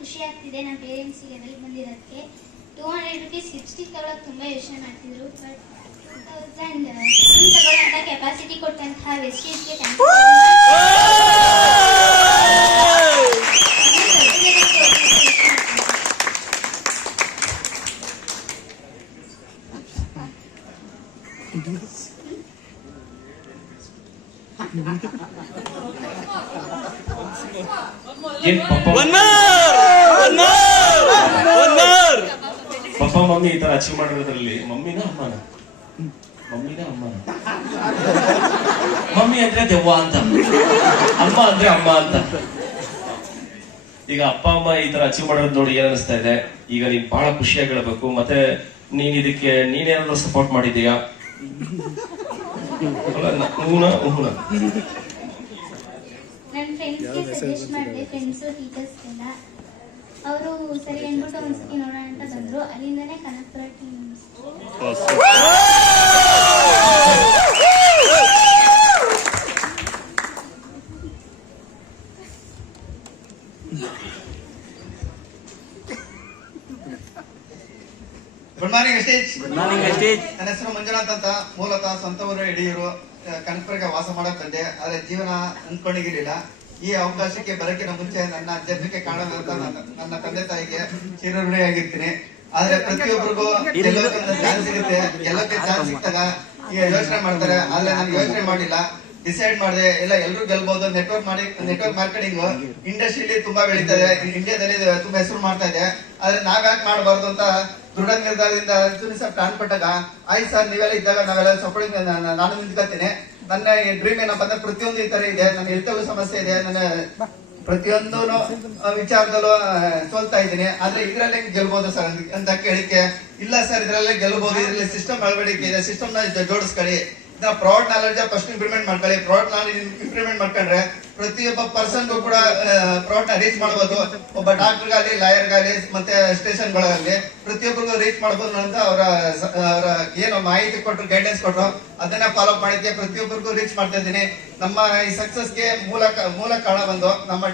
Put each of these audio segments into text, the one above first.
ಖುಷಿ ಆಗ್ತಿದೆ ನಮ್ಮ ಪೇರೆಂಟ್ಸಿಗೆ ವೆಲ್ ಬಂದಿರೋದಕ್ಕೆ. 200 rupees ಲಿಪ್ಸ್ಟಿಕ್ ತಗೊಳ್ಳೋಕೆ ತುಂಬ ಯೋಚನೆ ಮಾಡ್ತಿದ್ರು. ಬಟ್ 2000 ಸ್ಕ್ರೀನ್ ತಗೊಳ್ಳೋಂಥ ಕೆಪಾಸಿಟಿ ಕೊಟ್ಟಂತಹ ವೆಸ್ಟೇಜ್ಗೆ ಥ್ಯಾಂಕ್ ಯು. ಪಪ್ಪ ಮಮ್ಮಿ ಈ ತರ ಅಚೀವ್ ಮಾಡಿರೋದ್ರಲ್ಲಿ ಮಮ್ಮಿನ ಅಮ್ಮನ ಮಮ್ಮಿ ಅಂದ್ರೆ ದೆವ್ವ ಅಂತ, ಅಮ್ಮ ಅಂದ್ರೆ ಅಮ್ಮ ಅಂತ. ಈಗ ಅಪ್ಪ ಅಮ್ಮ ಈ ತರ ಅಚೀವ್ ಮಾಡೋದ್ ನೋಡಿ ಏನ್ ಅನಿಸ್ತಾ ಇದೆ? ಈಗ ನೀನ್ ಬಹಳ ಖುಷಿಯಾಗಿ ಹೇಳ್ಬೇಕು. ಮತ್ತೆ ನೀನ್ ಇದಕ್ಕೆ ನೀನೇನಾದ್ರೂ ಸಪೋರ್ಟ್ ಮಾಡಿದೀಯಾ? ನನ್ನ ಫ್ರೆಂಡ್ಸ್ಗೆ ಸಜೆಸ್ಟ್ ಮಾಡಿದೆ, ಫ್ರೆಂಡ್ಸು ಟೀಚರ್ಸ್ ಎಲ್ಲ. ಅವರು ಸರಿ ಅಂದ್ಬಿಟ್ಟು ಒಂದ್ಸತಿ ನೋಡೋಣ ಅಂತ ಬಂದರು. ಅಲ್ಲಿಂದನೇ Kanakapura team. Good morning stage. ನನ್ನ ಹೆಸರು ಮಂಜುನಾಥ್ ಅಂತ. ಮೂಲತಃ ಸ್ವಂತ ಊರು ಯಡಿಯೂರು. ಕನಕಪುರಕ್ಕೆ ವಾಸ ಮಾಡಕ್ ಬಂದೆ. ಆದ್ರೆ ಜೀವನ ಅಂದ್ಕೊಂಡಿರ್ಲಿಲ್ಲ. ಈ ಅವಕಾಶಕ್ಕೆ ಬರಕ್ಕಿನ ಮುಂಚೆ ನನ್ನ ಜನ್ಮಕ್ಕೆ ಕಾರಣ ಅಂತ ನನ್ನ ತಂದೆ ತಾಯಿಗೆ ಚಿರಋಣಿಯಾಗಿರ್ತೀನಿ. ಆದ್ರೆ ಪ್ರತಿಯೊಬ್ಬರಿಗೂ ಗೆಲ್ಲೋಕೆ ಚಾನ್ಸ್ ಸಿಗುತ್ತೆ. ಗೆಲ್ಲೋಕೆ ಚಾನ್ಸ್ ಸಿಕ್ತಾಗ ಈಗ ಯೋಚನೆ ಮಾಡ್ತಾರೆ. ಆದ್ರೆ ನಾನು ಯೋಚನೆ ಮಾಡಿಲ್ಲ, ಡಿಸೈಡ್ ಮಾಡಿದೆ ಇಲ್ಲ ಎಲ್ರು ಗೆಲ್ಬಹುದು. ನೆಟ್ವರ್ಕ್ ಮಾರ್ಕೆಟಿಂಗ್ ಇಂಡಸ್ಟ್ರಿಯಲ್ಲಿ ತುಂಬಾ ಬೆಳೀತದೆ, ಇಂಡಿಯಾದಲ್ಲಿ ತುಂಬಾ ಹೆಸರು ಮಾಡ್ತಾ ಇದೆ. ಆದ್ರೆ ನಾವ್ಯಾಕೆ ಮಾಡಬಾರ್ದು ಅಂತ ದೃಢ ನಿರ್ಧಾರದಿಂದ ಸರ್ ಪ್ಲಾನ್ ಕೊಟ್ಟಾಗ ಆಯ್ತು ಸರ್ ನೀವೆಲ್ಲ ಇದ್ದಾಗ ನಾವೆಲ್ಲ ಸಪೋರ್ಟಿಂಗ್ ನಾನು ನಿಂತ್ಕೊತೀನಿ. ನನ್ನ ಡ್ರೀಮ್ ಏನಪ್ಪ ಅಂದ್ರೆ ಪ್ರತಿಯೊಂದು ಈ ತರ ಇದೆ. ನನ್ನ ಹೆಲ್ತಲ್ಲೂ ಸಮಸ್ಯೆ ಇದೆ. ನನ್ನ ಪ್ರತಿಯೊಂದು ವಿಚಾರದಲ್ಲೂ ಸೋಲ್ತಾ ಇದ್ದೀನಿ. ಆದ್ರೆ ಇದ್ರಲ್ಲೇ ಗೆಲ್ಬಹುದು ಸರ್ ಅಂತ ಕೇಳಿಕೆ ಇಲ್ಲ ಸರ್ ಇದ್ರಲ್ಲೇ ಗೆಲ್ಬಹುದು. ಇದ್ರಲ್ಲಿ ಸಿಸ್ಟಮ್ ಅಳವಡಿಕೆ ಇದೆ, ಸಿಸ್ಟಮ್ ನ ಜೋಡಿಸ್ಕೊಳ್ಳಿ. ಪ್ರಾಡಕ್ಟ್ ನಾಲೆಡ್ಜ್ ಫಸ್ಟ್ ಇಂಪ್ರೂವ್ಮೆಂಟ್ ಮಾಡ್ಕೊಳ್ಳಿ. ಪ್ರಾಡಕ್ಟ್ ನಾಲೆಡ್ಜ್ ಇಂಪ್ರೂವ್ಮೆಂಟ್ ಮಾಡ್ಕೊಂಡ್ರೆ ಪ್ರತಿಯೊಬ್ಬ ಪರ್ಸನ್ಗೂ ಕೂಡ ಪ್ರಾಡಕ್ಟ್ ನ ರೀಚ್ ಮಾಡಬಹುದು. ಒಬ್ಬ ಡಾಕ್ಟರ್ಗಾಗಲಿ, ಲಾಯರ್ಗಾಗಲಿ, ಮತ್ತೆ ಸ್ಟೇಷನ್ಗಳಾಗಲಿ ಪ್ರತಿಯೊಬ್ಬರಿಗೂ ರೀಚ್ ಮಾಡಬಹುದು ಅಂತ ಅವರ ಏನು ಮಾಹಿತಿ ಕೊಟ್ಟರು, ಗೈಡೆನ್ಸ್ ಕೊಟ್ಟರು, ಅದನ್ನ ಫಾಲೋ ಮಾಡಿದ್ದೆ. ಪ್ರತಿಯೊಬ್ಬರಿಗೂ ರೀಚ್ ಮಾಡ್ತಾ ಇದ್ದೀನಿ. ನಮ್ಮ ಈ ಸಕ್ಸಸ್ಗೆ ಮೂಲ ಕಾರಣ ಬಂದು ನಮ್ಮ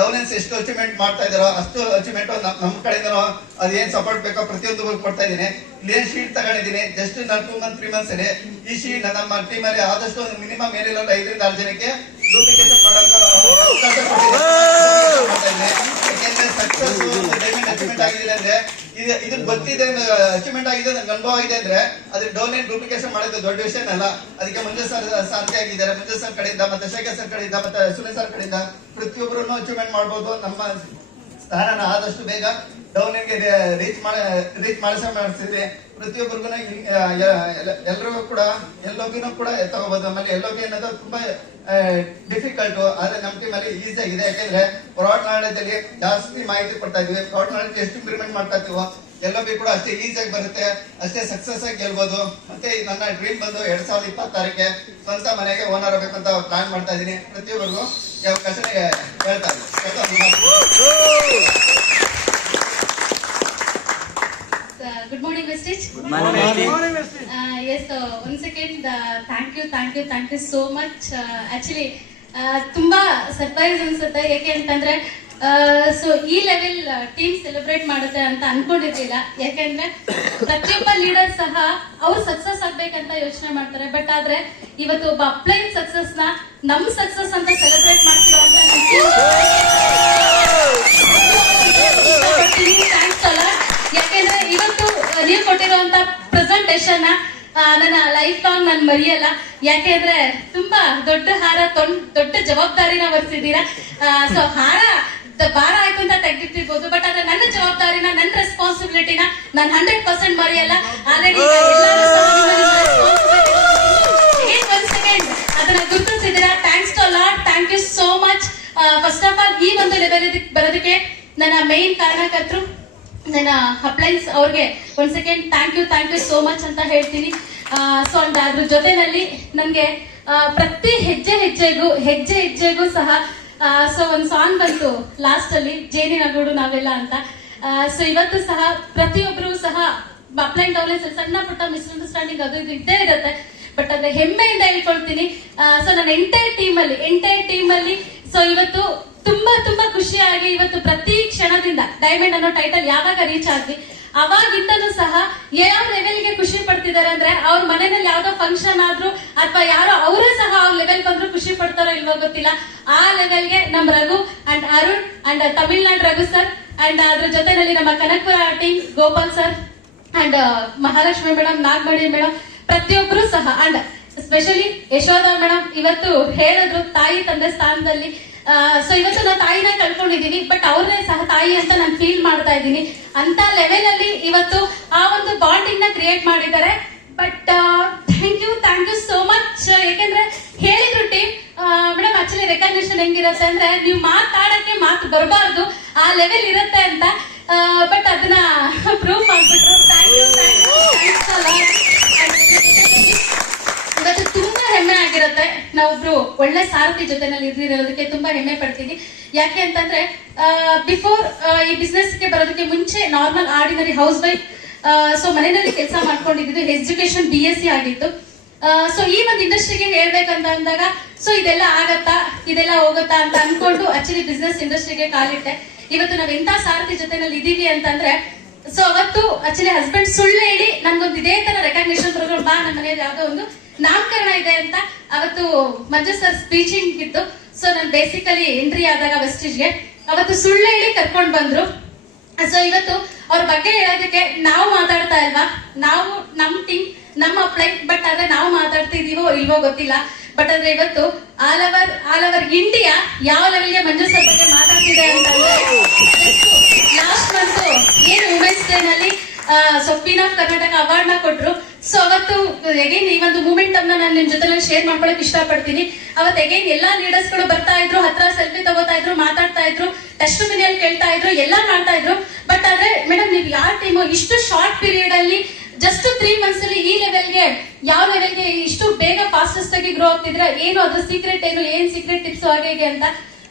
ಡೌನ್ಲೈನ್ಸ್ ಎಷ್ಟು ಅಚೀವ್ಮೆಂಟ್ ಮಾಡ್ತಾ ಇದಾರೋ ಅಷ್ಟು ಅಚೀವ್ಮೆಂಟ್ ನಮ್ಮ ಕಡೆಯಿಂದನೂ ಅದೇನ್ ಸಪೋರ್ಟ್ ಬೇಕೋ ಪ್ರತಿಯೊಂದು ಕೊಡ್ತಾ ಇದ್ದೀನಿ. ಇಲ್ಲೇನ್ ಶೀಟ್ ತಗೊಂಡಿದ್ದೀನಿ ಜಸ್ಟ್ ನಾನು 2 months 3 months ಅಲ್ಲಿ. ಈ ಶೀಟ್ ನಮ್ಮ ಟೀಮ್ ಅಲ್ಲಿ ಆದಷ್ಟು ಮಿನಿಮಮ್ ಏನಿಲ್ಲ 5 ರಿಂದ 6 ಜನಕ್ಕೆ ಡೂಪ್ಲಿಕೇಶನ್ ಮಾಡೋಕೆ ಯಾಕೆಂದ್ರೆ ಸಕ್ಸಸ್ ಅಚೀವ್ಮೆಂಟ್ ಆಗಿದೆ ಅಂದ್ರೆ ಇದು ಗೊತ್ತಿದೆ, ಅಚೀವ್ಮೆಂಟ್ ಆಗಿದೆ, ನನ್ಗೆ ಅನುಭವ ಆಗಿದೆ ಅಂದ್ರೆ ಅದು ಡೌನ್ಲೈನ್ ಡೂಪ್ಲಿಕೇಶನ್ ಮಾಡೋದು ದೊಡ್ಡ ವಿಷಯ ಅಲ್ಲ. ಅದಕ್ಕೆ ಮಂಜು ಸರ್ ಸಾರ್ಥಿ ಆಗಿದ್ದಾರೆ. ಮಂಜು ಸರ್ ಕಡೆಯಿಂದ ಮತ್ತೆ ಶೇಖರ್ ಸರ್ ಕಡೆಯಿಂದ ಮತ್ತೆ ಸುನಿಲ್ ಸರ್ ಕಡೆಯಿಂದ ಪ್ರತಿಯೊಬ್ಬರು ಅಚೀವ್ಮೆಂಟ್ ಮಾಡಬಹುದು. ನಮ್ಮ ಸ್ಥಾನನ ಆದಷ್ಟು ಬೇಗ ಡೌನ್ಲೈನ್ಗೆ ರೀಚ್ ಮಾಡಿಸಿದ್ರೆ ಪ್ರತಿಯೊಬ್ಬರಿಗೂ ಎಲ್ಲರಿಗೂ ಕೂಡ ಎಲ್ಲೋಗಿನೂ ಕೂಡ ತಗೋಬಹುದು. ಆಮೇಲೆ ಎಲ್ಲೋಗಿ ಅನ್ನೋದು ತುಂಬಾ ಡಿಫಿಕಲ್ಟ್. ಆದ್ರೆ ನಮ್ಗೆ ಮೇಲೆ ಈಸಿ ಆಗಿದೆ. ಯಾಕೆಂದ್ರೆ ಪ್ರಾಡಕ್ಟ್ ನಾಲೆಡ್ಜ್ ಅಲ್ಲಿ ಜಾಸ್ತಿ ಮಾಹಿತಿ ಕೊಡ್ತಾ ಇದೀವಿ. ಪ್ರಾಡಕ್ಟ್ ನಾಲೆಡ್ಜ್ ಎಷ್ಟು ಇಂಪ್ರೂವ್ಮೆಂಟ್ ಮಾಡ್ತಾ ಇದೀವೋ ಎಲ್ಲೋಗಿ ಕೂಡ ಅಷ್ಟೇ ಈಸಿಯಾಗಿ ಬರುತ್ತೆ, ಅಷ್ಟೇ ಸಕ್ಸಸ್ ಆಗಿ ಗೆಲ್ಬಹುದು. ಮತ್ತೆ ನನ್ನ ಡ್ರೀಮ್ ಬಂದು 2026ಕ್ಕೆ ಸ್ವಂತ ಮನೆಗೆ ಓನರ್ ಆಗ್ಬೇಕಂತ ಪ್ಲಾನ್ ಮಾಡ್ತಾ ಇದೀನಿ. ಪ್ರತಿಯೊಬ್ಬರಿಗೂ ಈ ಅವಕಾಶ ಹೇಳ್ತಾ ಇದ್ದೀನಿ. Good morning, Vestige. Good morning. Yes, once again, thank you so much. Actually, ತುಂಬಾ ಸರ್ಪ್ರೈಸ್ ಅನ್ಸುತ್ತೆ. ಯಾಕೆ ಅಂತಂದ್ರೆ ಸೊ ಈ ಲೆವೆಲ್ ಟೀಮ್ ಸೆಲೆಬ್ರೇಟ್ ಮಾಡುತ್ತೆ ಅಂತ ಅನ್ಕೊಂಡಿರ್ಲಿಲ್ಲ. ಯಾಕೆಂದ್ರೆ ಪ್ರತಿಯೊಬ್ಬ ಲೀಡರ್ ಸಹ ಅವ್ರು ಸಕ್ಸಸ್ ಆಗ್ಬೇಕಂತ ಯೋಚನೆ ಮಾಡ್ತಾರೆ. ಬಟ್ ಆದ್ರೆ ಇವತ್ತು ಒಬ್ಬ ಅಪ್ಲೈನ್ ಸಕ್ಸಸ್ ನ ನಮ್ ಸಕ್ಸಸ್ ಅಂತ ಸೆಲೆಬ್ರೇಟ್ ಮಾಡ್ತಿರೋ ಅಂತ ಥ್ಯಾಂಕ್ಸ್ ಅಲ್ಲ. ಯಾಕೆಂದ್ರೆ ಇವತ್ತು ನೀವು ಕೊಟ್ಟಿರುವಂತ ಪ್ರೆಸೆಂಟೇಶನ್ ನನ್ನ ಲೈಫ್ ಲಾಂಗ್ ನಾನು ಮರೆಯಲ್ಲ. ಯಾಕೆಂದ್ರೆ ತುಂಬಾ ದೊಡ್ಡ ಹಾರ ದೊಡ್ಡ ಜವಾಬ್ದಾರಿನ ವಹಿಸಿದ್ದೀರಾ. ಸೊ ಹಾರ ಭಾರ ಆಯ್ತು ಅಂತ ತೆಗೆದಿಟ್ಟಿರ್ಬೋದು, ಬಟ್ ಆದ್ರೆ ನನ್ನ ಜವಾಬ್ದಾರಿನ, ನನ್ನ ರೆಸ್ಪಾನ್ಸಿಬಿಲಿಟಿನ ನಾನು 100% ಮರೆಯಲ್ಲ. ಆಲ್ರೆಡಿ ಒಂದ್ ಸೆಕೆಂಡ್ ಅದನ್ನ ಗುರುತಿಸಿದ್ದೀರಾ. Thanks to lord, thank you so much. First of all ಈ ಒಂದು ಲೆವೆಲ್ ಬರೋದಕ್ಕೆ ನನ್ನ ಮೇನ್ ಕಾರಣಕರ್ತರು ನನ್ನ ಅಪ್ಲೈನ್ಸ್ ಅವ್ರಿಗೆ ಒಂದ್ second thank you so much ಅಂತ ಹೇಳ್ತೀನಿ. ಸೊ ಅದ್ರ ಜೊತೆನಲ್ಲಿ ನನಗೆ ಪ್ರತಿ ಹೆಜ್ಜೆ ಹೆಜ್ಜೆಗೂ ಸಹ ಸೊ ಒಂದ್ ಸಾಂಗ್ ಬಂತು ಲಾಸ್ಟ್ ಅಲ್ಲಿ, ಜೇನಿನ ಗೂಡು ನಾವೆಲ್ಲ ಅಂತ. ಸೊ ಇವತ್ತು ಸಹ ಪ್ರತಿಯೊಬ್ರು ಸಹ ಅಪ್ಲೈನ್ ಡೌನ್ಲೈನ್ಸ್ ಸಣ್ಣ ಪುಟ್ಟ ಮಿಸ್ಅಂಡರ್ಸ್ಟ್ಯಾಂಡಿಂಗ್ ಅದು ಇದು ಇದ್ದೇ ಇರುತ್ತೆ. ಬಟ್ ಅದ್ರ ಹೆಮ್ಮೆಯಿಂದ ಹೇಳ್ಕೊಳ್ತೀನಿ. ಸೊ ನನ್ನ ಎಂಟೈರ್ ಟೀಮ್ ಅಲ್ಲಿ ಸೊ ಇವತ್ತು ತುಂಬಾ ತುಂಬಾ ಖುಷಿಯಾಗಿ ಇವತ್ತು ಪ್ರತಿ ಕ್ಷಣದಿಂದ ಡೈಮಂಡ್ ಅನ್ನೋ ಟೈಟಲ್ ಯಾವಾಗ ರೀಚ್ ಆದ್ವಿ ಅವಾಗಿಂದನೂ ಸಹ ಯಾವ ಲೆವೆಲ್ಗೆ ಖುಷಿ ಪಡ್ತಿದ್ದಾರೆ ಅಂದ್ರೆ ಅವ್ರ ಮನೆಯಲ್ಲಿ ಯಾವ್ದೋ ಫಂಕ್ಷನ್ ಆದ್ರೂ ಅಥವಾ ಯಾರೋ ಅವರೇ ಸಹ ಅವ್ರ ಲೆವೆಲ್ ಬಂದ್ರು ಖುಷಿ ಪಡ್ತಾರೋ ಇಲ್ವೋ ಗೊತ್ತಿಲ್ಲ. ಆ ಲೆವೆಲ್ಗೆ ನಮ್ Raghu and Arun and Tamil Nadu Raghu sir and ಅದ್ರ ಜೊತೆನಲ್ಲಿ ನಮ್ಮ Kanakapura team Gopal sir and Mahalakshmi madam, Nagamani madam, ಪ್ರತಿಯೊಬ್ಬರು ಸಹ ಅಂಡ್ ಸ್ಪೆಷಲಿ ಯಶೋಧ ಮೇಡಮ್ ಇವತ್ತು ಹೇಳಿದ್ರು ತಾಯಿ ತಂದೆ ಸ್ಥಾನದಲ್ಲಿ. ಸೊ ಇವತ್ತು ನಾವು ತಾಯಿನ ಕಳ್ಕೊಂಡಿದೀವಿ, ಬಟ್ ಅವ್ರನ್ನೇ ಸಹ ತಾಯಿ ಅಂತ ನಾನು ಫೀಲ್ ಮಾಡ್ತಾ ಇದ್ದೀನಿ. ಅಂತ ಲೆವೆಲ್ ಅಲ್ಲಿ ಇವತ್ತು ಆ ಒಂದು ಬಾಂಡಿಂಗ್ ನ ಕ್ರಿಯೇಟ್ ಮಾಡಿದ್ದಾರೆ. But thank you so much. ಯಾಕೆಂದ್ರೆ ಹೇಳಿದ್ರು ಟೀಮ್ ಮೇಡಮ್ ಆಕ್ಚುಲಿ ರೆಕಗ್ನಿಷನ್ ಹೆಂಗಿರುತ್ತೆ ಅಂದ್ರೆ ನೀವು ಮಾತಾಡಕ್ಕೆ ಮಾತು ಬರಬಾರ್ದು, ಆ ಲೆವೆಲ್ ಇರುತ್ತೆ ಅಂತ. ಬಟ್ ಅದನ್ನ ಪ್ರೂವ್ ಮಾಡ್ಬಿಟ್ರು. ಇವತ್ತು ತುಂಬಾ ಹೆಮ್ಮೆ ಆಗಿರುತ್ತೆ. ನಾವೊಬ್ರು ಒಳ್ಳೆ ಸಾರಥಿ ಜೊತೆನಲ್ಲಿ ಇರೋದಕ್ಕೆ ತುಂಬಾ ಹೆಮ್ಮೆ ಪಡ್ತೀವಿ. ಯಾಕೆ ಅಂತಂದ್ರೆ ಬಿಫೋರ್ ಈ ಬಿಸ್ನೆಸ್ ಗೆ ಬರೋದಕ್ಕೆ ಮುಂಚೆ normal ordinary house wife, so ಮನೆಯಲ್ಲಿ ಕೆಲಸ ಮಾಡ್ಕೊಂಡಿದ್ದು, ಎಜುಕೇಶನ್ BSc ಆಗಿತ್ತು. ಸೊ ಈ ಒಂದು ಇಂಡಸ್ಟ್ರಿಗೆ ಹೇಳ್ಬೇಕಂತ ಅಂದಾಗ ಸೊ ಇದೆಲ್ಲ ಆಗತ್ತಾ ಇದೆಲ್ಲ ಹೋಗುತ್ತಾ ಅಂತ ಅನ್ಕೊಂಡು ಆಕ್ಚುಲಿ ಬಿಸ್ನೆಸ್ ಇಂಡಸ್ಟ್ರಿಗೆ ಕಾಲಿಟ್ಟೆ. ಇವತ್ತು ನಾವ್ ಎಂತ ಸಾರಥಿ ಜೊತೆನಲ್ಲಿ ಇದೀವಿ ಅಂತಂದ್ರೆ ಸೊ ಅವತ್ತು ಆಕ್ಚುಲಿ ಹಸ್ಬೆಂಡ್ ಸುಳ್ಳು ಹೇಳಿ ನನ್ಗೊಂದು ಇದೇ ತರ ರೆಕಗ್ನಿಷನ್ ಪ್ರೋಗ್ರಾಮ್ ಬಾ ನಮ್ಮ ಮನೆಯಲ್ಲಿ ಯಾವ್ದೋ ಒಂದು ನಾಮಕರಣ ಇದೆ ಅಂತ ಅವತ್ತು ಮಂಜು ಸರ್ ಸ್ಪೀಚಿಂಗ್ ಇತ್ತು. ಸೊ ನಾನು ಬೇಸಿಕಲಿ ಎಂಟ್ರಿ ಆದಾಗ ವೆಸ್ಟೇಜ್ಗೆ ಅವತ್ತು ಸುಳ್ಳು ಹೇಳಿ ಕರ್ಕೊಂಡ್ ಬಂದ್ರು. ಸೊ ಇವತ್ತು ಅವ್ರ ಬಗ್ಗೆ ಹೇಳೋದಕ್ಕೆ ನಾವು ಮಾತಾಡ್ತಾ ಇಲ್ವಾ, ನಾವು ನಮ್ ಟೀಮ್ ನಮ್ಮ ಅಪ್ಲೈ, ಬಟ್ ಆದ್ರೆ ನಾವು ಮಾತಾಡ್ತಿದೀವೋ ಇಲ್ವೋ ಗೊತ್ತಿಲ್ಲ. ಬಟ್ ಅಂದ್ರೆ ಇವತ್ತು ಆಲ್ ಓವರ್ ಇಂಡಿಯಾ ಯಾವ ಲೆವೆಲ್ಗೆ ಮಂಜು ಸರ್ ಬಗ್ಗೆ ಮಾತಾಡ್ತಿದೆ ಅಂತಂದ್ರೆ ಲಾಸ್ಟ್ ಮಂತ್ ಏನು ವುಮೆನ್ಸ್ ಡೇ ನಲ್ಲಿ so queen of Karnataka award ನ ಕೊಟ್ರು. ಸೊ ಅವತ್ತು ಅಗೇನ್ ಈ ಒಂದು ಮೂಮೆಂಟ್ ಅನ್ನ ನಾನು ನಿಮ್ ಜೊತೆ ಶೇರ್ ಮಾಡ್ಕೊಳಕ್ ಇಷ್ಟಪಡ್ತೀನಿ. ಅವತ್ತು ಅಗೇನ್ ಎಲ್ಲಾ ಲೀಡರ್ಸ್ ಗಳು ಬರ್ತಾ ಇದ್ರು, ಹತ್ರ ಸೆಲ್ಫಿ ತಗೋತಾ ಇದ್ರು, ಮಾತಾಡ್ತಾ ಇದ್ರು, ಟೆಸ್ಟಿಮೋನಿಯಲ್ ಕೇಳ್ತಾ ಇದ್ರು, ಎಲ್ಲಾ ಮಾಡ್ತಾ ಇದ್ರು. ಬಟ್ ಆದ್ರೆ ಮೇಡಮ್ ನೀವು ಯಾವ ಟೈಮು ಇಷ್ಟು ಶಾರ್ಟ್ ಪೀರಿಯಡ್ ಅಲ್ಲಿ ಜಸ್ಟ್ 3 months ಅಲ್ಲಿ ಈ ಲೆವೆಲ್ಗೆ ಯಾವ ಲೆವೆಲ್ಗೆ ಇಷ್ಟು ಬೇಗ ಫಾಸ್ಟೆಸ್ಟ್ ಆಗಿ ಗ್ರೋ ಆಗ್ತಿದ್ರೆ ಏನು ಅದ್ರ ಸೀಕ್ರೆಟ್ ಏನು, ಏನ್ ಸೀಕ್ರೆಟ್ ಟಿಪ್ಸ್ ಹಾಗೆ ಅಂತ.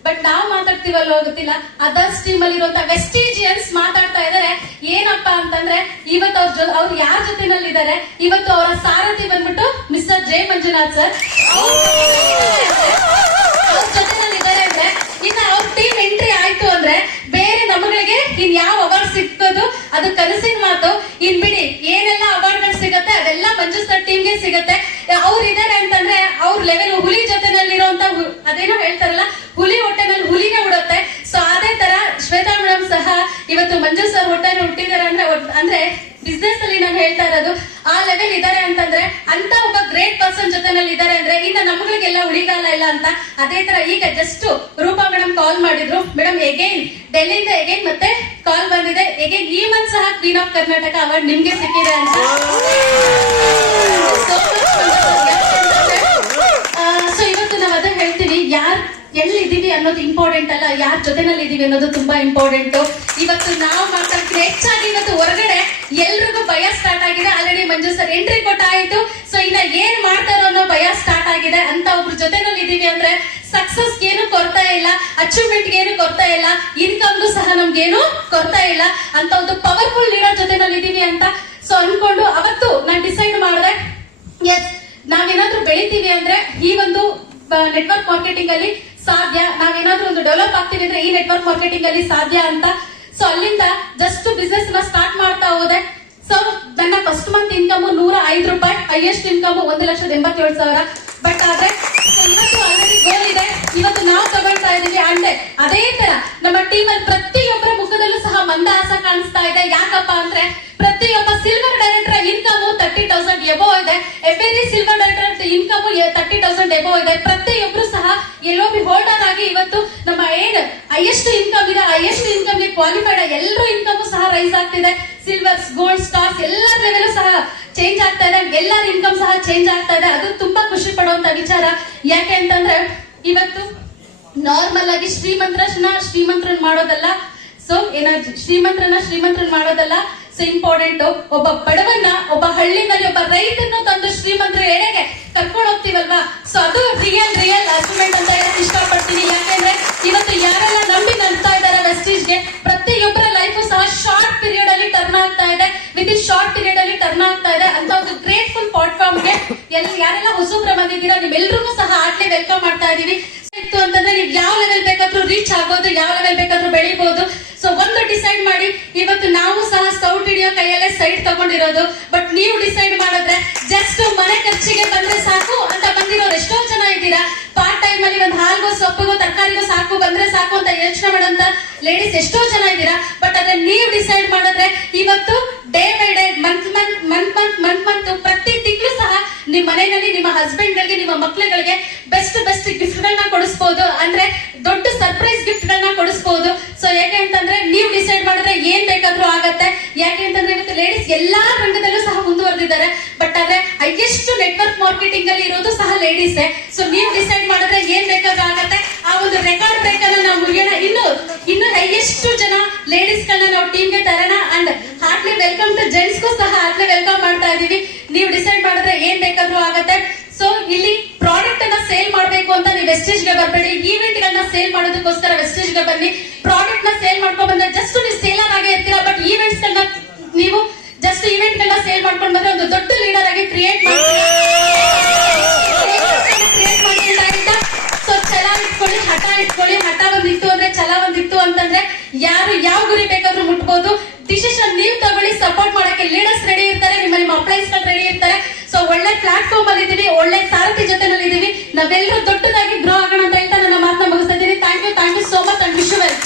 ಬಟ್ ನಾವು ಮಾತಾಡ್ತೀವಲ್ಲ ಗೊತ್ತಿಲ್ಲ. ಅದರ್ಸ್ ಟೀಮ್ ಅಲ್ಲಿ ಇರುವಂತ ವೆಸ್ಟೇಜಿಯನ್ಸ್ ಮಾತಾಡ್ತಾ ಇದಾರೆ. ಏನಪ್ಪಾ ಅಂತಂದ್ರೆ ಇವತ್ತು ಅವ್ರು ಯಾರ ಜೊತೆನಲ್ಲಿ ಇದಾರೆ, ಇವತ್ತು ಅವರ ಸಾರಥಿ ಬಂದ್ಬಿಟ್ಟು ಮಿಸ್ಟರ್ ಜೆ ಮಂಜುನಾಥ್ ಸರ್ ಅವ್ರ ಜೊತೆನಲ್ಲಿ ಇದಾರೆ. ಅಂದ್ರೆ ಇನ್ನ ಅವ್ರ ಟೀಮ್ ಎಂಟ್ರಿ ಆಯ್ತು ಅಂದ್ರೆ ಬೇರೆ ನಮಗಳಿಗೆ ಇನ್ ಯಾವ ಅವಾರ್ಡ್ ಸಿಕ್ಕೋದು ಅದು ಕನಸಿನ ಮಾತು. ಇನ್ ಬಿಡಿ ಏನೆಲ್ಲ ಅವಾರ್ಡ್ ಗಳು ಸಿಗತ್ತೆ ಅದೆಲ್ಲ ಮಂಜು ಸರ್ ಟೀಮ್ಗೆ ಸಿಗತ್ತೆ. ಅವ್ರು ಇದಾರೆ ಅಂತಂದ್ರೆ ಅವ್ರ ಲೆವೆಲ್ ಹುಲಿ ಜೊತೆನಲ್ಲಿರುವಂತ ಅದೇನೋ ಹೇಳ್ತಾರಲ್ಲ ಹುಲಿ ಹೊಟ್ಟೆನಲ್ಲಿ ಹುಲಿನೇ ಉಡುತ್ತೆ. ಸೊ ಅದೇ ತರ ಶ್ವೇತಾ ಮೇಡಮ್ ಸಹ ಇವತ್ತು ಮಂಜು ಸರ್ ಹೊಟ್ಟೆನ ಹುಟ್ಟಿದಾರೆ ಅಂದ್ರೆ ಬಿಸ್ನೆಸ್ ಅಲ್ಲಿ ನಾನು ಹೇಳ್ತಾ ಇರೋದು ಆ ಲೆವೆಲ್ ಇದಾರೆ ಅಂತಂದ್ರೆ ಅಂತ ಒಬ್ಬ ಗ್ರೇಟ್ ಪರ್ಸನ್ ಜೊತೆನಲ್ಲಿ ಇದಾರೆ ಅಂದ್ರೆ ಇನ್ನ ನಮ್ಗಳಿಗೆಲ್ಲ ಉಳಿಗಾಲ ಇಲ್ಲ ಅಂತ. ಅದೇ ತರ ಈಗ ಜಸ್ಟ್ ರೂಪಾ ಮೇಡಮ್ ಕಾಲ್ ಮಾಡಿದ್ರು. ಮೇಡಮ್ ಎಗೈನ್ ಡೆಲ್ಲಿಯಿಂದ ಎಗೈನ್ ಮತ್ತೆ ಕಾಲ್ ಬಂದಿದೆ. ಎಗೈನ್ ಈ ಮಂತ್ ಸಹ ಕ್ವೀನ್ ಆಫ್ ಕರ್ನಾಟಕ ಅವಾರ್ಡ್ ನಿಮ್ಗೆ ಸಿಕ್ಕಿದೆ ಅಂತ. ಸೊ ಇವತ್ತು ನಾವ್ ಅದೇ ಹೇಳ್ತೀವಿ, ಯಾರ್ ಎಲ್ಲಿದ್ದೀವಿ ಅನ್ನೋದು ಇಂಪಾರ್ಟೆಂಟ್ ಅಲ್ಲ, ಯಾರ ಜೊತೆನಲ್ಲಿ ಇದೀವಿ ಅನ್ನೋದು ತುಂಬಾ ಇಂಪಾರ್ಟೆಂಟ್. ಇವತ್ತು ನಾವು ಮಾತಾಡ್ತೀವಿ ಹೆಚ್ಚಾಗಿ ಇವತ್ತು ಹೊರಗಡೆ ಎಲ್ರಿಗೂ ಭಯ ಸ್ಟಾರ್ಟ್ ಆಗಿದೆ. ಆಲ್ರೆಡಿ ಮಂಜು ಸರ್ ಎಂಟ್ರಿ ಕೊಟ್ಟಾಯ್ತು. ಸೊ ಇನ್ನ ಏನ್ ಮಾಡ್ತಾರೋ ಅನ್ನೋ ಭಯ ಸ್ಟಾರ್ಟ್ ಆಗಿದೆ. ಅಂತ ಒಬ್ರು ಜೊತೆನಲ್ಲಿ ಇದೀವಿ ಅಂದ್ರೆ ಸಕ್ಸಸ್ ಏನು ಕೊರತೆ ಇಲ್ಲ, ಅಚೀವ್ಮೆಂಟ್ ಏನು ಕೊರತೆ ಇಲ್ಲ, ಇನ್ಕಮ್ಗೂ ಸಹ ನಮ್ಗೇನು ಕೊರತೆ ಇಲ್ಲ ಅಂತ ಒಂದು ಪವರ್ಫುಲ್ ಲೀಡರ್ ಜೊತೆನಲ್ಲಿ ಇದೀವಿ ಅಂತ. ಸೊ ಅನ್ಕೊಂಡು ಅವತ್ತು ನಾನು ಡಿಸೈಡ್ ಮಾಡಿದೆ, ಎಸ್ ನಾವೇನಾದ್ರೂ ಬೆಳಿತೀವಿ ಅಂದ್ರೆ ಈ ಒಂದು ನೆಟ್ವರ್ಕ್ ಮಾರ್ಕೆಟಿಂಗ್ ಅಲ್ಲಿ ಸಾಧ್ಯ, ನಾವೇನಾದ್ರೂ ಒಂದು ಡೆವಲಪ್ ಆಗ್ತೀವಿ ಅಂದ್ರೆ ಈ ನೆಟ್ವರ್ಕ್ ಮಾರ್ಕೆಟಿಂಗ್ ಅಲ್ಲಿ ಸಾಧ್ಯ ಅಂತ. ಸೊ ಅಲ್ಲಿಂದ ಜಸ್ಟ್ ಬಿಸ್ನೆಸ್ ನ ಸ್ಟಾರ್ಟ್ ಮಾಡ್ತಾ ಹೋದೆ. ಸೊ ನನ್ನ ಫಸ್ಟ್ ಮಂತ್ ಇನ್ಕಮ್ 105 ರೂಪಾಯಿ, ಹೈಯೆಸ್ಟ್ ಇನ್ಕಮ್ 1,87,000. ಬಟ್ ಆದ್ರೆ ಇವತ್ತು ಆಲ್ರೆಡಿ ಗೋಲ್ ಇದೆ, ಇವತ್ತು ನಾವು ತಗೊಳ್ತಾ ಇದೀವಿ. ಅಂಡ್ ಅದೇ ತರ ನಮ್ಮ ಟೀಮ್ ಅಲ್ಲಿ ಪ್ರತಿಯೊಬ್ಬರ ಮುಖದಲ್ಲೂ ಸಹ ಮಂದಹಾಸ ಕಾಣಿಸ್ತಾ ಇದೆ. ಯಾಕಪ್ಪ ಅಂದ್ರೆ ಪ್ರತಿಯೊಬ್ಬ ಸಿಲ್ವರ್ ಡೈರೆಕ್ಟರ್ ಇನ್ಕಮ್ 30,000 ಎಬೋ ಇದೆ. Every silver director income 30,000 above ಇದೆ. ಪ್ರತಿಯೊಬ್ರು ಸಹ LOB ಹೋಲ್ಡರ್ ಆಗಿ ಇವತ್ತು ನಮ್ಮ ಏನ್ ಹೈಯೆಸ್ಟ್ ಇನ್ಕಮ್ ಇದೆ, ಹೈಯೆಸ್ಟ್ ಇನ್ಕಮ್ ಗೆ ಕ್ವಾಲಿಫೈಡ್ ಎಲ್ಲರೂ ಇನ್ಕಮ್ ಸಹ ರೈಸ್ ಆಗ್ತಿದೆ. ಸಿಲ್ವರ್ಸ್, ಗೋಲ್ಡ್, ಸ್ಟಾರ್ಸ್ ಎಲ್ಲ ಲೆವೆಲ್ ಸಹ ಚೇಂಜ್ ಆಗ್ತಾ ಇದೆ. ಎಲ್ಲರ ಇನ್ಕಮ್ ಸಹ ಚೇಂಜ್ ಆಗ್ತಾ ಇದೆ. ಅದು ತುಂಬಾ ಖುಷಿ ಪಡುವಂತ ವಿಚಾರ. ಯಾಕೆ ಅಂತಂದ್ರೆ ಇವತ್ತು ನಾರ್ಮಲ್ ಆಗಿ ಶ್ರೀಮಂತರನ್ನ ಮಾಡೋದಲ್ಲ. ಸೊ ಎನರ್ಜಿ ಶ್ರೀಮಂತರನ್ನ ಮಾಡೋದಲ್ಲ. ಸೊ ಇಂಪಾರ್ಟೆಂಟ್ ಒಬ್ಬ ಬಡವನ್ನ, ಒಬ್ಬ ಹಳ್ಳಿನಲ್ಲಿ ಒಬ್ಬ ರೈತನ್ನು ತಂದು ಶ್ರೀಮಂತರ ಎಡೆಗೆ ಕರ್ಕೊಂಡು ಹೋಗ್ತೀವಲ್ವಾ. ಸೊ ಅದು ರಿಯಲ್ ಅರ್ಗ್ಯುಮೆಂಟ್ ಅಂತ ಹೇಳಕ್ ಇಷ್ಟಪಡ್ತೀನಿ. ಯಾಕೆಂದ್ರೆ ಇವತ್ತು ಯಾರೆಲ್ಲ ನಂಬಿ ನಂಬ್ತಾ ಇದ್ದಾರೆ ವೆಸ್ಟೀಜ್ಗೆ, ಪ್ರತಿಯೊಬ್ಬರ ಲೈಫ್ ಸಹ ಶಾರ್ಟ್ ಪೀರಿಯಡ್ ಅಲ್ಲಿ ಟರ್ನ್ ಆಗ್ತಾ ಇದೆ. ವಿತ್ ಇನ್ ಶಾರ್ಟ್ ಪೀರಿಯಡ್ ಅಲ್ಲಿ ಟರ್ನ್ ಆಗ್ತಾ ಇದೆ ಅಂತ ಒಂದು ಗ್ರೇಟ್ಫುಲ್ ಪ್ಲಾಟ್ಫಾರ್ಮ್ಗೆ ಯಾರೆಲ್ಲ ಹೊಸಬ್ರ ಬಂದಿದ್ದೀರಾ ನಿಮ್ಮೆಲ್ಲರಿಗೂ ಸಹ ಆಟ್ಲಿ ವೆಲ್ಕಮ್ ಮಾಡ್ತಾ ಇದೀವಿ. ಇತ್ತು ಅಂತಂದ್ರೆ ನೀವು ಯಾವ ಲೆವೆಲ್ ಬೇಕಾದ್ರೂ ರೀಚ್ ಆಗ್ಬೋದು, ಯಾವ ಲೆವೆಲ್ ಬೇಕಾದ್ರೂ ಬೆಳಿಬಹುದು. ಸೊ ಒಂದು ಡಿಸೈಡ್ ಮಾಡಿ, ಇವತ್ತು ನಾವು ಸಹ ಸ್ಕೌಟ್ ಹಿಡಿಯೋ ಕೈಯಲ್ಲೇ ಸೈಟ್ ತಗೊಂಡಿರೋದು, ಬಟ್ ನೀವು ಡಿಸೈಡ್ ಮಾಡಿದ್ರೆ ಜಸ್ಟ್ ಮನೆ ಖರ್ಚಿಗೆ ಬಂದ್ರೆ ಸಾಕು ಅಂತ ಬಂದಿರೋರು ಎಷ್ಟೋ ಜನ ಇದ್ದೀರಾ. ಪಾರ್ಟ್ ಟೈಮ್ ಅಲ್ಲಿ ಒಂದು ಹಾಲ್ಗೋ ಸೊಪ್ಪಿಗೋ ತರಕಾರಿಗೋ ಸಾಕು ಬಂದ್ರೆ ಸಾಕು ಅಂತ ಯೋಚನೆ ಮಾಡೋಂತ ಲೇಡೀಸ್ ಎಷ್ಟೋ ಜನ ಇದ್ದೀರಾ. ಬಟ್ ಅದನ್ನ ನೀವು ಡಿಸೈಡ್ ಮಾಡಿದ್ರೆ ಇವತ್ತು ಡೇ ಬೈ ಡೇ, ಮಂತ್ ಪ್ರತಿ ತಿಂಗಳು ಸಹ ನಿಮ್ಮ ಮನೆಯಲ್ಲಿ ನಿಮ್ಮ ಹಸ್ಬೆಂಡ್ ಗಳಿಗೆ, ನಿಮ್ಮ ಮಕ್ಳುಗಳಿಗೆ ಬೆಸ್ಟ್ ಗಿಫ್ಟ್ ಗಳನ್ನ ಕೊಡಿಸಬಹುದು. ಅಂದ್ರೆ ದೊಡ್ಡ ಸರ್ಪ್ರೈಸ್ ಗಿಫ್ಟ್ ಗಳನ್ನ ಕೊಡಿಸಬಹುದು. ಸೊ ಯಾಕೆ ಅಂತಂದ್ರೆ ನೀವು ಡಿಸೈಡ್ ಮಾಡಿದ್ರೆ ಏನ್ ಬೇಕಾದ್ರೂ ಆಗತ್ತೆ. ಯಾಕೆ ಅಂತಂದ್ರೆ ಇವತ್ತು ಲೇಡೀಸ್ ಎಲ್ಲಾ ರಂಗದಲ್ಲೂ ಸಹ ಮುಂದುವರೆದಿದ್ದಾರೆ. ಬಟ್ ಆದ್ರೆ ಹೈಯೆಸ್ಟ್ ನೆಟ್ವರ್ಕ್ ಮಾರ್ಕೆಟಿಂಗ್ ಅಲ್ಲಿ ಇರೋದು ಸಹ ಲೇಡೀಸ್. ಸೊ ನೀವು ಡಿಸೈಡ್ ಮಾಡಿದ್ರೆ ಏನ್ ಬೇಕಾದ್ರೂ ಆಗತ್ತೆ. ಆ ಒಂದು ರೆಕಾರ್ಡ್ ಬ್ರೇಕ್ ಅನ್ನ ನಾವು ಮುಗಿಯೋಣ. ಇನ್ನು ಹೈಯೆಸ್ಟ್ ಜನ ಲೇಡೀಸ್ ಗಳನ್ನ ನಾವು ಟೀಮ್ ಗೆ ತರೋಣ. And heartly welcome to gents ಗೂ ಸಹ ಹಾರ್ಟ್ಲಿ ವೆಲ್ಕಮ್ ಮಾಡ್ತಾ ಇದೀವಿ. ನೀವು ಡಿಸೈಡ್ ಮಾಡಿದ್ರೆ ಏನ್ ಬೇಕಾದ್ರೂ ಆಗತ್ತೆ. ಸೊ ಇಲ್ಲಿ ಪ್ರಾಡಕ್ಟ್ ಅನ್ನ ಸೇಲ್ ಮಾಡ್ಬೇಕು ಅಂತ ನೀವು ವೆಸ್ಟೇಜ್ ಗೆ ಬರಬೇಡಿ. ಈವೆಂಟ್ ಗಳನ್ನ ಸೇಲ್ ಮಾಡೋದಕ್ಕೋಸ್ಕರ ವೆಸ್ಟೇಜ್ ಗೆ ಬನ್ನಿ. ಪ್ರಾಡಕ್ಟ್ ನ ಸೇಲ್ ಮಾಡ್ಕೊಂಡ್ ಬಂದ್ರೆ ಜಸ್ಟ್ ನೀವು ಸೇಲರ್ ಆಗೇ ಇರ್ತೀರಾ. ಬಟ್ ಈವೆಂಟ್ಸ್ ಗಳನ್ನ ನೀವು ಜಸ್ಟ್ ಈವೆಂಟ್ ಗಳನ್ನ ಸೇಲ್ ಮಾಡ್ಕೊಂಡ್ ಬಂದ್ರೆ ಒಂದು ದೊಡ್ಡ ಲೀಡರ್ ಆಗಿ ಕ್ರಿಯೇಟ್ ಮಾಡ್ತೀರಾ. ಸೊ ಛಲ ಇಟ್ಕೊಳ್ಳಿ, ಹಠ ಇಟ್ಕೊಳ್ಳಿ. ಹಠ ಒಂದಿತ್ತು ಅಂದ್ರೆ ಛಲ ಒಂದಿತ್ತು ಅಂತಂದ್ರೆ ಯಾರು ಯಾವ ಗುರಿ ಬೇಕಾದ್ರೂ ಮುಟ್ಬೋದು. ಡಿಸಿಷನ್ ನೀವು ತಗೊಳ್ಳಿ. ಸಪೋರ್ಟ್ ಮಾಡಕ್ಕೆ ಲೀಡರ್ಸ್ ರೆಡಿ ಇರ್ತಾರೆ, ನಿಮ್ಮ ಅಪ್ಲೈನ್ಸ್ ಗಳು ರೆಡಿ ಇರ್ತಾರೆ. ಸೊ ಒಳ್ಳೆ ಪ್ಲಾಟ್ಫಾರ್ಮ್ ಅಲ್ಲಿ ಇದೀವಿ, ಒಳ್ಳೆ ಸಾರಥಿ ಜೊತೆನಲ್ಲಿ ಇದೀವಿ. ನಾವೆಲ್ಲರೂ ದೊಡ್ಡದಾಗಿ ಗ್ರೋ ಆಗೋಣ ಅಂತ ಹೇಳ್ತಾ ನನ್ನ ಮಾತನ್ನ ಮುಗಿಸ್ತಾ ಇದ್ದೀನಿ. Thank you so much and wish you well.